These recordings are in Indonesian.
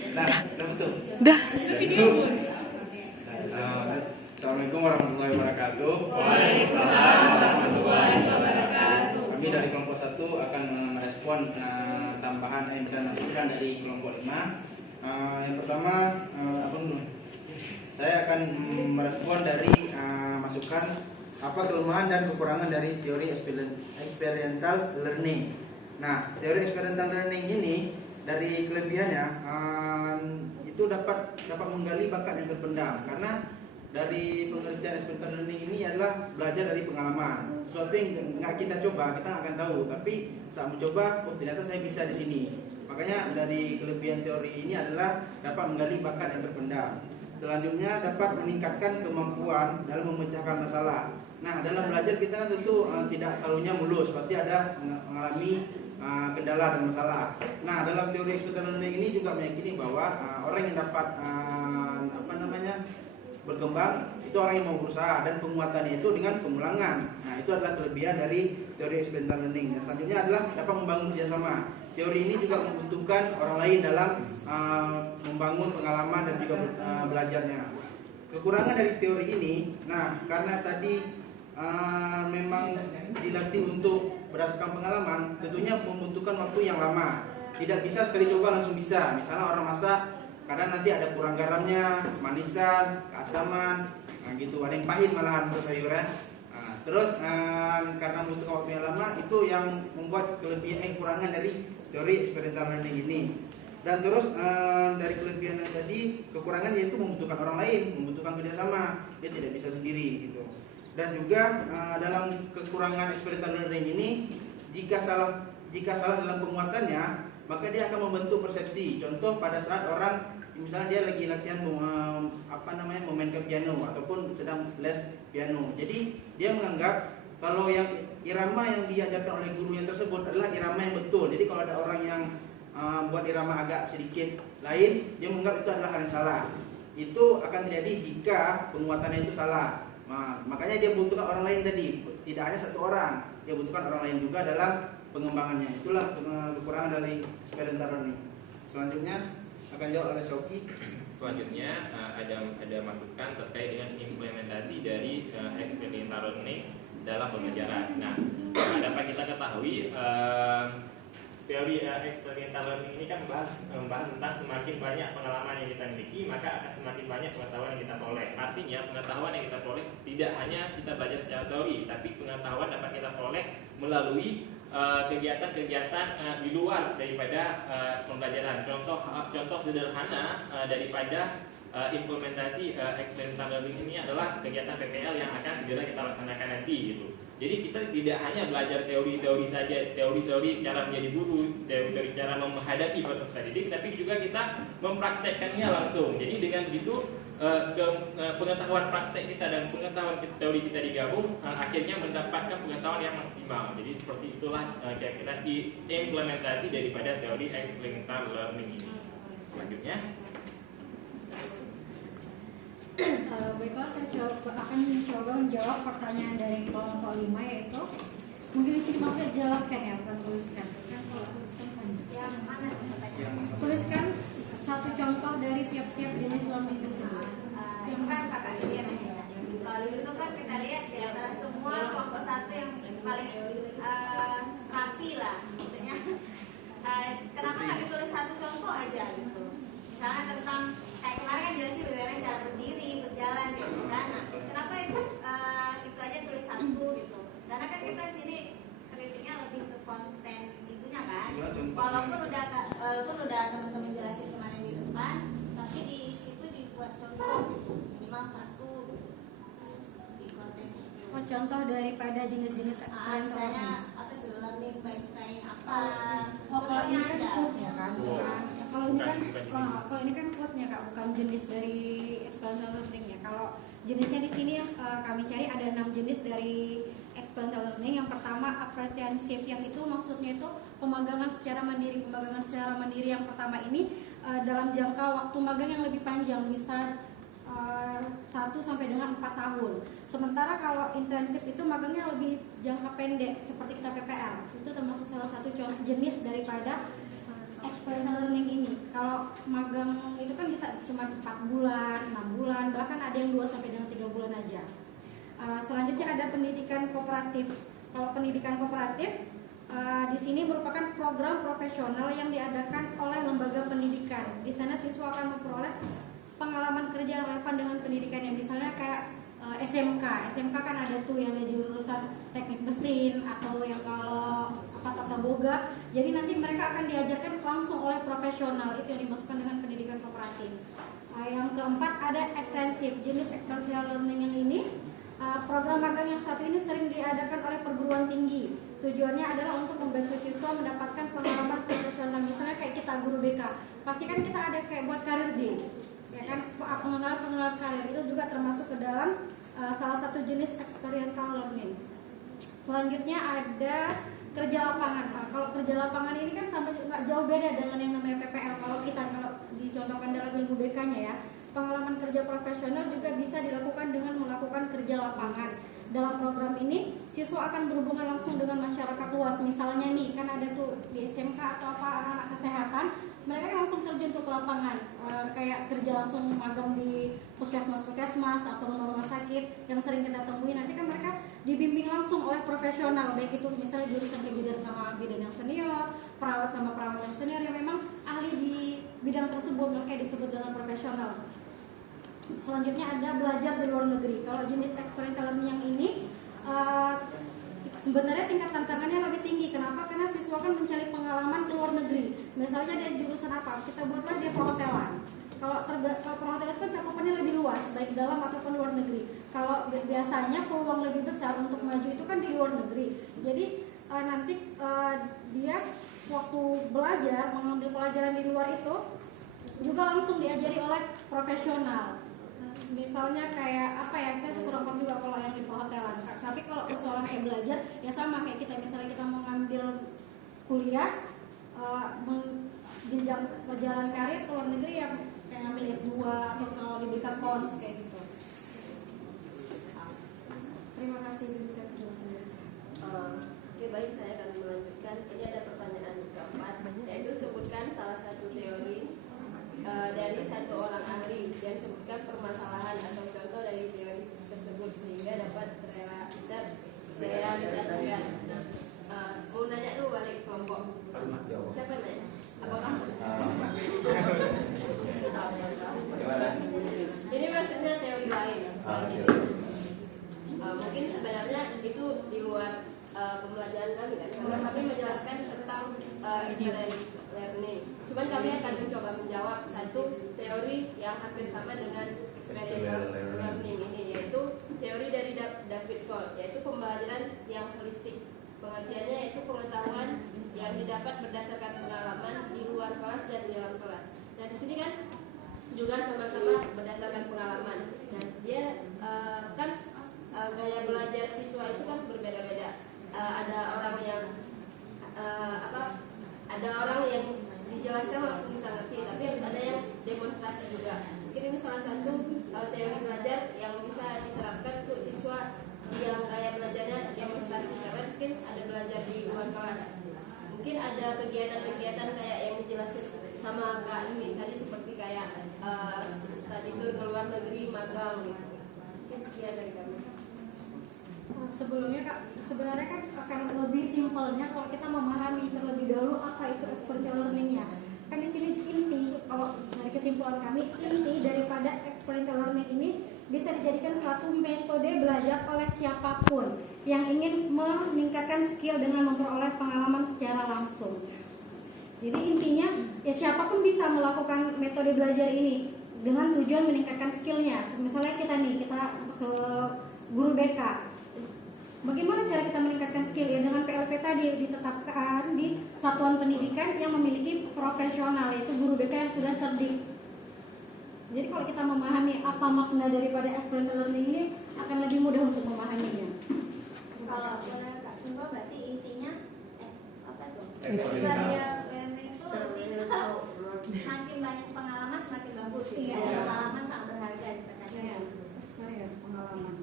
Nah, betul. Dah. Assalamualaikum warahmatullahi wabarakatuh. Waalaikumsalam warahmatullahi wabarakatuh. Kami dari kelompok 1 akan merespon tambahan dan masukan dari kelompok 5. Yang pertama, saya akan merespon dari masukan apa kelemahan dan kekurangan dari teori experiential learning. Nah, teori experiential learning ini dari kelebihannya itu dapat menggali bakat yang terpendam, karena dari pengertian experiential learning ini adalah belajar dari pengalaman. Sesuatu yang nggak kita coba, kita nggak akan tahu. Tapi saat mencoba, oh ternyata saya bisa di sini. Makanya dari kelebihan teori ini adalah dapat menggali bakat yang terpendam. Selanjutnya dapat meningkatkan kemampuan dalam memecahkan masalah. Nah, dalam belajar kita kan tentu tidak selalunya mulus, pasti ada mengalami kendala dan masalah. Nah, dalam teori experiential learning ini juga meyakini bahwa orang yang dapat berkembang itu orang yang mau berusaha, dan penguatannya itu dengan pengulangan. Nah, itu adalah kelebihan dari teori experiential learning. Dan selanjutnya adalah dapat membangun kerjasama. Teori ini juga membutuhkan orang lain dalam membangun pengalaman dan juga belajarnya. Kekurangan dari teori ini, nah karena tadi memang dilatih untuk berdasarkan pengalaman, tentunya membutuhkan waktu yang lama. Tidak bisa sekali coba langsung bisa. Misalnya orang masak, kadang nanti ada kurang garamnya, manisan, keasaman, gitu. Ada yang pahit malahan untuk sayur ya. Terus karena membutuhkan waktu yang lama, itu yang membuat kekurangan dari teori experiential learning ini. Dan terus dari kelebihan yang tadi, kekurangan yaitu membutuhkan orang lain, membutuhkan kerjasama, dia tidak bisa sendiri gitu. Dan juga dalam kekurangan experiential learning ini, jika salah dalam penguatannya, maka dia akan membentuk persepsi. Contoh pada saat orang misalnya dia lagi latihan memainkan piano ataupun sedang les piano. Jadi dia menganggap kalau yang irama yang diajarkan oleh gurunya tersebut adalah irama yang betul. Jadi kalau ada orang yang buat irama agak sedikit lain, dia menganggap itu adalah hal yang salah. Itu akan terjadi jika penguatannya itu salah. Nah, makanya dia butuhkan orang lain tadi. Tidak hanya satu orang, dia butuhkan orang lain juga dalam pengembangannya. Itulah kekurangan dari experiential learning. Selanjutnya akan jawab oleh Shoki. Selanjutnya ada masukan terkait dengan implementasi dari experiential learning dalam pembelajaran. Nah, dapat kita ketahui teori experiential learning ini kan membahas tentang semakin banyak pengalaman yang kita miliki, maka akan semakin banyak pengetahuan yang kita peroleh. Artinya pengetahuan yang kita peroleh tidak hanya kita belajar secara teori, tapi pengetahuan dapat kita peroleh melalui kegiatan-kegiatan di luar daripada pembelajaran. Contoh sederhana daripada implementasi experiential learning ini adalah kegiatan PPL yang akan segera kita laksanakan nanti gitu. Jadi kita tidak hanya belajar teori-teori saja, teori-teori cara menjadi guru, teori-teori cara menghadapi peserta didik, tapi juga kita mempraktekkannya langsung. Jadi dengan begitu pengetahuan praktek kita dan pengetahuan teori kita digabung, akhirnya mendapatkan pengetahuan yang maksimal. Jadi seperti itulah kira-kira implementasi daripada teori experiential learning ini. Selanjutnya. Baiklah, saya akan mencoba menjawab pertanyaan dari kelompok 5, yaitu mungkin di sini maksudnya jelaskan ya, bukan tuliskan. Kan kalau tuliskan kan Yang mana pertanyaan? tuliskan satu contoh dari tiap-tiap jenis learning tersebut. Itu kan kakak dia nanya ya. Kalau itu kan kita lihat di antara semua kelompok 1 yang paling rapi lah, maksudnya kenapa nggak ditulis satu contoh aja gitu? Misalnya tentang kayak kemarin kan jelasin bagaimana cara berdiri, berjalan gitu kan. Nah, kenapa itu aja tulis satu gitu? Karena kan kita sini kritiknya lebih ke konten itunya kan. Walaupun udah teman-teman jelasin kemarin di depan, tapi di situ dibuat contoh gitu. Minimal satu di kontennya itu. Oh, contoh daripada jenis-jenis experiential Misalnya learning. apa tuh, learning by trying apa? Oh, kalau ini kan quote-nya kan, bukan. Kalau ini kan quote-nya Kak, bukan jenis dari experiential learning ya. Kalau jenisnya di sini yang kami cari ada 6 jenis dari experiential learning. Yang pertama apprehensive, yang itu maksudnya itu pemagangan secara mandiri. Pemagangan secara mandiri yang pertama ini dalam jangka waktu magang yang lebih panjang, bisa 1 sampai dengan 4 tahun. Sementara kalau intensif itu magangnya lebih jangka pendek seperti kita PPL. Itu termasuk salah satu contoh jenis daripada experiential learning ini. Kalau magang dengan 4 bulan, 6 bulan, bahkan ada yang 2 sampai dengan 3 bulan aja. Selanjutnya ada pendidikan kooperatif. Kalau pendidikan kooperatif di sini merupakan program profesional yang diadakan oleh lembaga pendidikan. Di sana siswa akan memperoleh pengalaman kerja yang relevan dengan pendidikannya. Misalnya kayak SMK kan ada tuh yang di jurusan teknik mesin atau yang kalau tata boga. Jadi nanti mereka akan diajarkan langsung oleh profesional, itu yang dimasukkan dengan pendidikan kooperatif. Yang keempat ada ekstensif, jenis experiential learning yang ini. Program magang yang satu ini sering diadakan oleh perguruan tinggi. Tujuannya adalah untuk membantu siswa mendapatkan pengalaman profesional. Misalnya kayak kita guru BK, pasti kan kita ada kayak buat karir day, ya kan, pengenalan karir itu juga termasuk ke dalam salah satu jenis experiential learning. Selanjutnya ada kerja lapangan. Kalau kerja lapangan ini kan sampai nggak jauh beda dengan yang namanya PPL. Kalau dicontohkan dalam ilmu BK-nya ya, pengalaman kerja profesional juga bisa dilakukan dengan melakukan kerja lapangan. Dalam program ini, siswa akan berhubungan langsung dengan masyarakat luas. Misalnya nih, kan ada tuh di SMK atau apa anak-anak kesehatan, mereka kan langsung terjun tuh ke lapangan, kayak kerja langsung magang di puskesmas atau rumah sakit yang sering kita temui. Nanti kan mereka dibimbing langsung oleh profesional, baik itu misalnya jurusan ke bidan sama bidan yang senior, perawat sama perawat yang senior yang memang ahli di bidang tersebut, mereka disebut dengan profesional. Selanjutnya ada belajar di luar negeri. Kalau jenis experiential learning yang ini sebenarnya tingkat tantangannya lebih tinggi. Kenapa? Karena siswa kan mencari pengalaman ke luar negeri. Misalnya dia jurusan apa, kita buatlah dia perhotelan. Kalau perhotelan itu kan cakupannya lebih luas, baik dalam ataupun luar negeri. Kalau biasanya peluang lebih besar untuk maju itu kan di luar negeri. Jadi nanti dia waktu belajar, mengambil pelajaran di luar itu juga langsung diajari oleh profesional. Misalnya kayak apa ya, saya kurang paham juga kalau yang di perhotelan. Tapi kalau persoalan kayak belajar ya sama kayak kita, misalnya kita mau ngambil kuliah, jenjang perjalanan karir ke luar negeri ya kayak ngambil S2 atau kalau di BK Pons kayak gitu. Terima kasih untuk penjelasannya. Oke, baik, saya akan melanjutkan. Ini ada pertanyaan keempat, yaitu sebutkan salah satu teori dari satu orang ahli yang sebutkan permasalahan atau contoh dari teori tersebut sehingga dapat realisasikan. Mau nanya dulu balik kelompok. Siapa nanya? Apakah? Ini maksudnya teori lain. Mungkin sebenarnya itu di luar pembelajaran kami kan, karena kami menjelaskan tentang experiential learning. Cuman kami akan mencoba menjawab satu teori yang hampir sama dengan experiential learning ini, yaitu teori dari David Cole, yaitu pembelajaran yang holistik. Pengertiannya yaitu pengetahuan yang didapat berdasarkan pengalaman di luar kelas dan di dalam kelas. Nah di sini kan juga sama-sama berdasarkan pengalaman. Dan dia gaya belajar siswa itu kan berbeda-beda. Ada orang yang ada orang yang dijelaskan langsung bisa ngerti, tapi harus ada yang demonstrasi juga. Mungkin ini salah satu teori belajar yang bisa diterapkan untuk siswa yang gaya belajarnya demonstrasi, karena di sini ada belajar di luar kelas. Mungkin ada kegiatan-kegiatan kayak yang dijelasin sama Kak Limis tadi, seperti kayak tadi itu ke luar negeri, magang gitu. Mungkin sekian dari kami. Sebelumnya Kak, sebenarnya kan akan lebih simpelnya kalau kita memahami terlebih dahulu apa itu experiential learning-nya. Kan di sini inti, kalau dari kesimpulan kami, inti daripada experiential learning ini bisa dijadikan suatu metode belajar oleh siapapun yang ingin meningkatkan skill dengan memperoleh pengalaman secara langsung. Jadi intinya ya siapapun bisa melakukan metode belajar ini dengan tujuan meningkatkan skillnya. Misalnya kita guru BK, bagaimana cara kita meningkatkan skill ya, dengan PLP tadi ditetapkan di satuan pendidikan yang memiliki profesional, yaitu guru BK yang sudah cerdik. Jadi kalau kita memahami apa makna daripada experiential learning ini akan lebih mudah untuk memahaminya. Kalau sebenarnya Kak Simba berarti intinya apa tuh? Experiential learning itu lebih semakin banyak pengalaman semakin bagus. Iya. Pengalaman sangat berharga ditekankan. Iya, experience, pengalaman.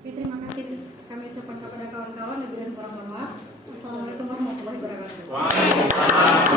Terima kasih kami ucapkan kepada kawan-kawan, lebih dan kurang mohon maaf. Assalamualaikum warahmatullahi wabarakatuh. Waalaikumsalam.